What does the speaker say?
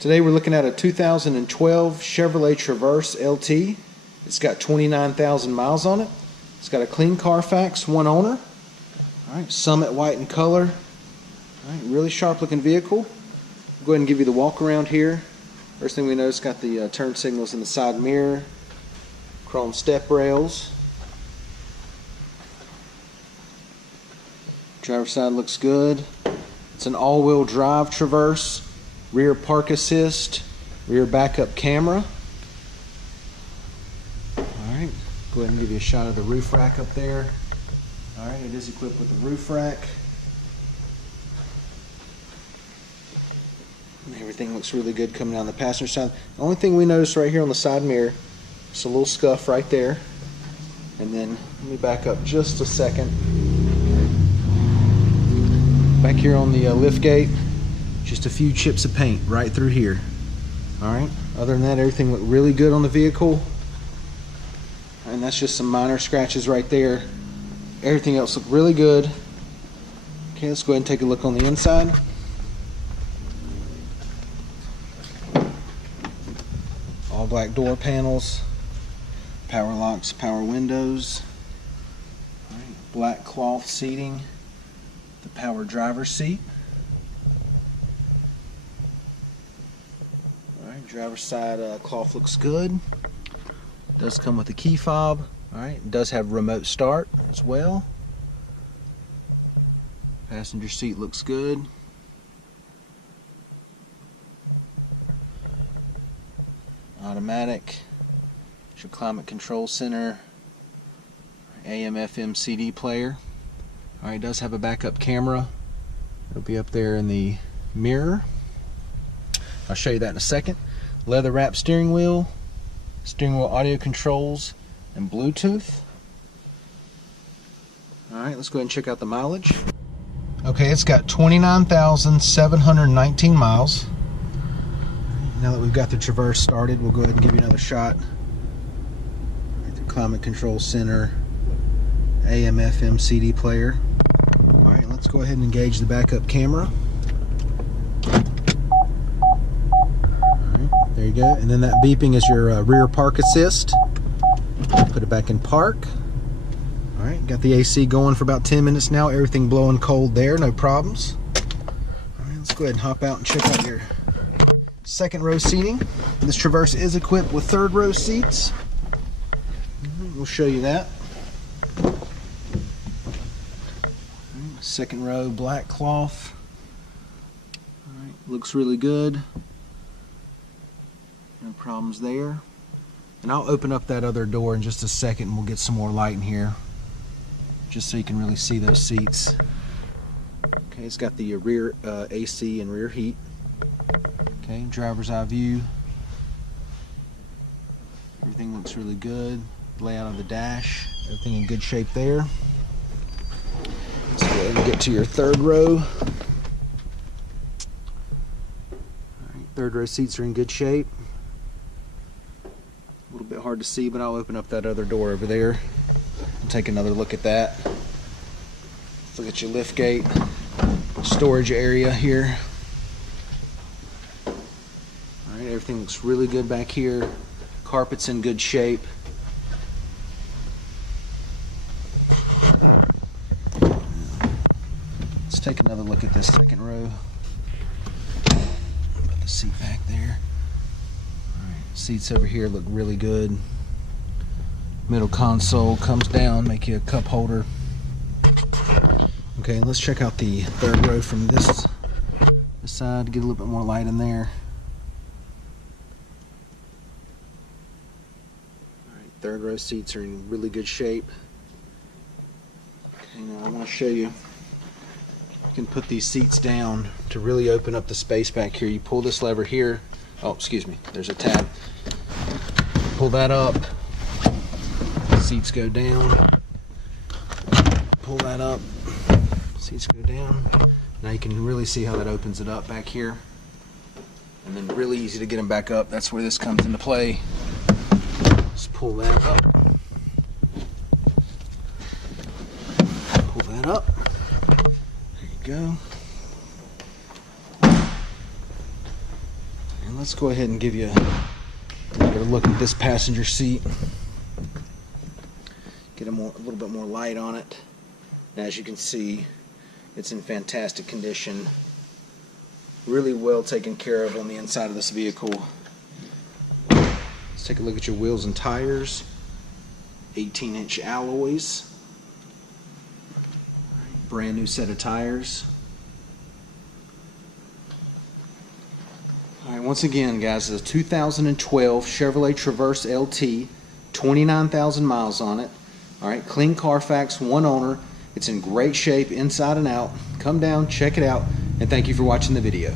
Today we're looking at a 2012 Chevrolet Traverse LT. It's got 29,000 miles on it. It's got a clean Carfax, one owner. Alright, Summit white in color. Alright, really sharp looking vehicle. I'll go ahead and give you the walk around here. First thing we notice, it's got the turn signals in the side mirror, chrome step rails. Driver's side looks good. It's an all-wheel drive Traverse. Rear park assist, rear backup camera. Alright, go ahead and give you a shot of the roof rack up there. Alright, it is equipped with a roof rack. And everything looks really good coming down the passenger side. The only thing we notice right here on the side mirror is a little scuff right there. And then, let me back up just a second. Back here on the lift gate, just a few chips of paint right through here. Alright, other than that, everything looked really good on the vehicle. And that's just some minor scratches right there. Everything else looked really good. Okay, let's go ahead and take a look on the inside. All black door panels, power locks, power windows. Alright, black cloth seating, the power driver's seat. Driver's side cloth looks good. Does come with a key fob. Alright, it does have remote start as well. Passenger seat looks good. Automatic. Your climate control center. AM/FM CD player. Alright, it does have a backup camera. It'll be up there in the mirror. I'll show you that in a second. Leather wrapped steering wheel audio controls, and Bluetooth. Alright, let's go ahead and check out the mileage. Okay, it's got 29,719 miles. Now that we've got the Traverse started, we'll go ahead and give you another shot. The climate control center, AM/FM CD player. Alright, let's go ahead and engage the backup camera. There you go, and then that beeping is your rear park assist. Put it back in park. Alright, got the AC going for about 10 minutes now. Everything blowing cold there, no problems. Alright, let's go ahead and hop out and check out your second row seating. This Traverse is equipped with third row seats. We'll show you that. Second row, black cloth. Alright, looks really good. No problems there. And I'll open up that other door in just a second and we'll get some more light in here, just so you can really see those seats. Okay, it's got the rear AC and rear heat. Okay, driver's eye view. Everything looks really good. Layout of the dash, everything in good shape there. Let's go ahead and get to your third row. Alright, third row seats are in good shape. A little bit hard to see, but I'll open up that other door over there and take another look at that. Let's look at your lift gate, storage area here. Alright, everything looks really good back here. Carpet's in good shape. Let's take another look at this second row. Put the seat back there. Seats over here look really good. Middle console comes down, make you a cup holder. Okay, let's check out the third row from this side to get a little bit more light in there. Alright, third row seats are in really good shape. Okay, now I want to show you. You can put these seats down to really open up the space back here. You pull this lever here. Oh, excuse me, there's a tab. Pull that up, seats go down. Pull that up, seats go down. Now you can really see how that opens it up back here. And then really easy to get them back up. That's where this comes into play. Just pull that up. Pull that up. There you go. let's go ahead and give you a better look at this passenger seat. Get a little bit more light on it. And as you can see, it's in fantastic condition. Really well taken care of on the inside of this vehicle. Let's take a look at your wheels and tires. 18-inch alloys. Brand new set of tires. Alright, once again guys, it's a 2012 Chevrolet Traverse LT, 29,000 miles on it. Alright, clean Carfax, one owner. It's in great shape inside and out. Come down, check it out, and thank you for watching the video.